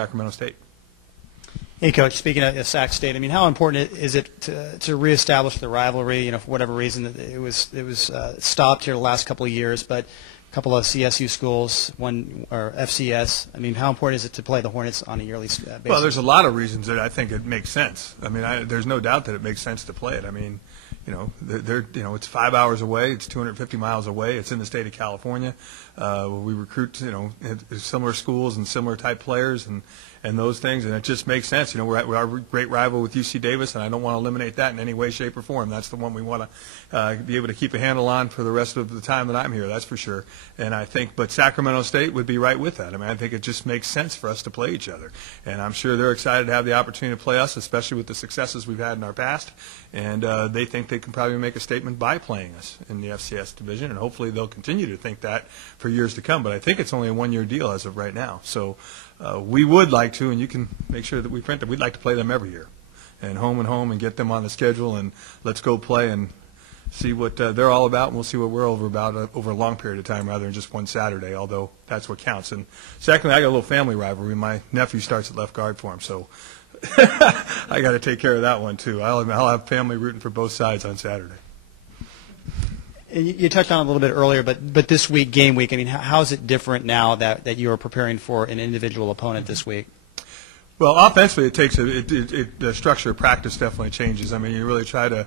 Sacramento State. Hey, Coach. Speaking of Sac State, I mean, how important is it to reestablish the rivalry? You know, for whatever reason, it was stopped here the last couple of years, but a couple of CSU schools, one or FCS. I mean, how important is it to play the Hornets on a yearly basis? Well, there's a lot of reasons that I think it makes sense. I mean, there's no doubt that it makes sense to play it. I mean, it's 5 hours away. It's 250 miles away. It's in the state of California. We recruit, similar schools and similar type players and those things, and it just makes sense. We're our great rival with UC Davis, and I don't want to eliminate that in any way, shape, or form. That's the one we want to be able to keep a handle on for the rest of the time that I'm here. That's for sure. And I think, but Sacramento State would be right with that. I mean, I think it just makes sense for us to play each other, and I'm sure they're excited to have the opportunity to play us, especially with the successes we've had in our past. And they think they can probably make a statement by playing us in the FCS division, and hopefully they'll continue to think that for years to come. But I think it's only a one-year deal as of right now. So we would like to, and you can make sure that we print it, we'd like to play them every year and home and get them on the schedule, and let's go play and see what they're all about, and we'll see what we're about over a long period of time rather than just one Saturday, although that's what counts. And secondly, I got a little family rivalry. My nephew starts at left guard for him, so I got to take care of that one too. I'll have family rooting for both sides on Saturday. You touched on it a little bit earlier, but this week, game week, I mean, how is it different now that you are preparing for an individual opponent this week? Well, offensively, the structure of practice definitely changes. I mean, you really try to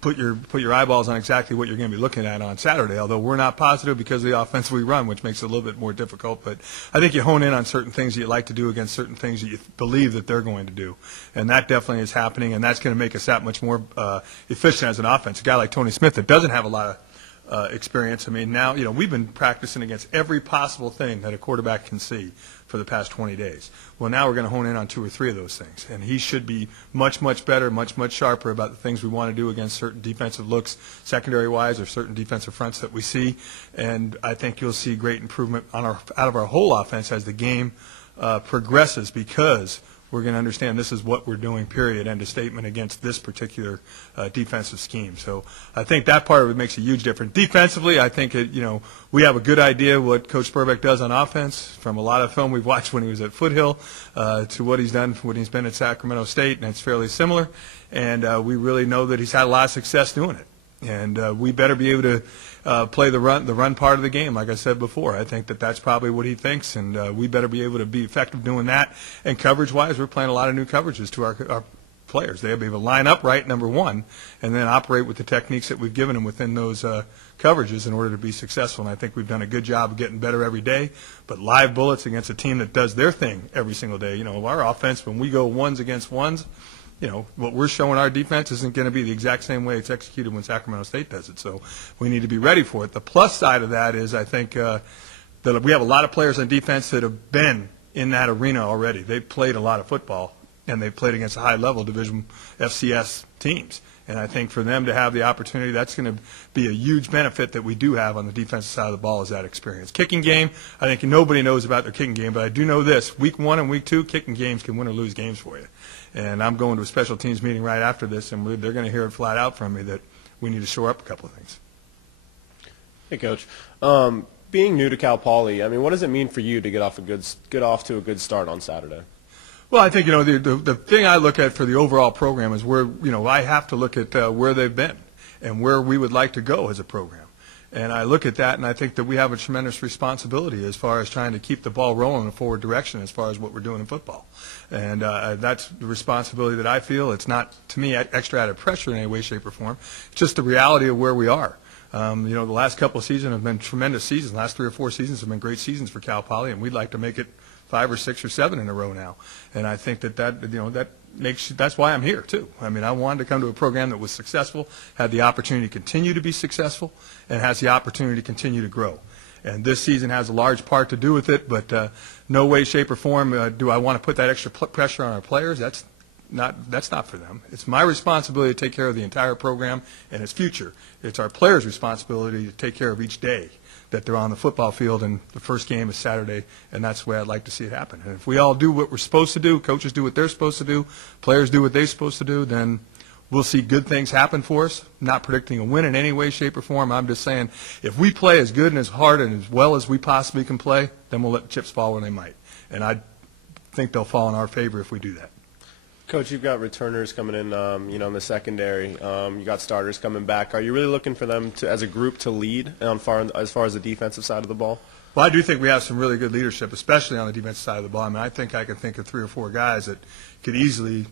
put your eyeballs on exactly what you're going to be looking at on Saturday, although we're not positive because of the offense we run, which makes it a little bit more difficult. But I think you hone in on certain things that you like to do against certain things that you believe that they're going to do. And that definitely is happening, and that's going to make us that much more efficient as an offense. A guy like Tony Smith that doesn't have a lot of experience. I mean, now, we've been practicing against every possible thing that a quarterback can see for the past 20 days. Well, now we're going to hone in on 2 or 3 of those things, and he should be much, much better, much, much sharper about the things we want to do against certain defensive looks, secondary-wise, or certain defensive fronts that we see. And I think you'll see great improvement out of our whole offense as the game progresses, because we're going to understand this is what we're doing, period, end of statement, against this particular defensive scheme. So I think that part of it makes a huge difference. Defensively, I think we have a good idea what Coach Spurbeck does on offense from a lot of film we've watched when he was at Foothill to what he's done when he's been at Sacramento State, and it's fairly similar. And we really know that he's had a lot of success doing it. And we better be able to play the run part of the game, like I said before. I think that's probably what he thinks, and we better be able to be effective doing that. And coverage-wise, we're playing a lot of new coverages to our players. They have to be able to line up right, number one, and then operate with the techniques that we've given them within those coverages in order to be successful. And I think we've done a good job of getting better every day. But live bullets against a team that does their thing every single day. Our offense, when we go ones against ones, what we're showing our defense isn't going to be the exact same way it's executed when Sacramento State does it. So we need to be ready for it. The plus side of that is I think that we have a lot of players on defense that have been in that arena already. They've played a lot of football, and they've played against high-level Division FCS teams. And I think for them to have the opportunity, that's going to be a huge benefit that we do have on the defensive side of the ball, is that experience. Kicking game, I think nobody knows about their kicking game, but I do know this. Week 1 and Week 2, kicking games can win or lose games for you. And I'm going to a special teams meeting right after this, and they're going to hear it flat out from me that we need to shore up a couple of things. Hey, Coach. Being new to Cal Poly, I mean, what does it mean for you to get off to a good start on Saturday? Well, I think the thing I look at for the overall program is where I have to look at where they've been and where we would like to go as a program. And I look at that, and I think that we have a tremendous responsibility as far as trying to keep the ball rolling in a forward direction as far as what we're doing in football. And that's the responsibility that I feel. It's not, to me, extra added pressure in any way, shape, or form. It's just the reality of where we are. The last couple of seasons have been tremendous seasons. The last 3 or 4 seasons have been great seasons for Cal Poly, and we'd like to make it 5 or 6 or 7 in a row now. And I think that's why I'm here too. I mean, I wanted to come to a program that was successful, had the opportunity to continue to be successful, and has the opportunity to continue to grow. And this season has a large part to do with it, but no way, shape, or form do I want to put that extra pressure on our players. That's not for them. It's my responsibility to take care of the entire program and its future. It's our players' responsibility to take care of each day that they're on the football field, and the first game is Saturday, and that's the way I'd like to see it happen. And if we all do what we're supposed to do, coaches do what they're supposed to do, players do what they're supposed to do, then we'll see good things happen for us. I'm not predicting a win in any way, shape, or form. I'm just saying if we play as good and as hard and as well as we possibly can play, then we'll let the chips fall where they might. And think they'll fall in our favor if we do that. Coach, you've got returners coming in, in the secondary. You got starters coming back. Are you really looking for them to, as a group, to lead as far as the defensive side of the ball? Well, I do think we have some really good leadership, especially on the defensive side of the ball. I mean, I think I could think of 3 or 4 guys that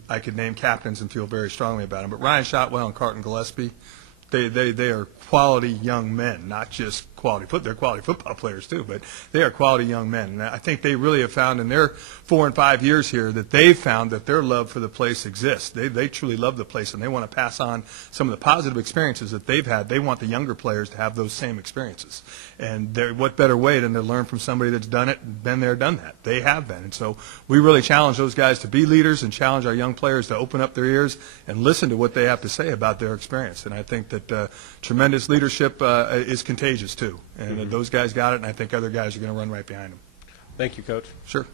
I could name captains and feel very strongly about them. But Ryan Shotwell and Carlton Gillespie, they are quality young men, not just they're quality football players too, but they are quality young men. And I think they really have found in their 4 and 5 years here that they've found that their love for the place exists. They truly love the place, and they want to pass on some of the positive experiences that they've had. They want the younger players to have those same experiences. And what better way than to learn from somebody that's done it, been there, done that. They have been. And so we really challenge those guys to be leaders and challenge our young players to open up their ears and listen to what they have to say about their experience. And I think that tremendous leadership is contagious too. And those guys got it, and I think other guys are going to run right behind them. Thank you, Coach. Sure.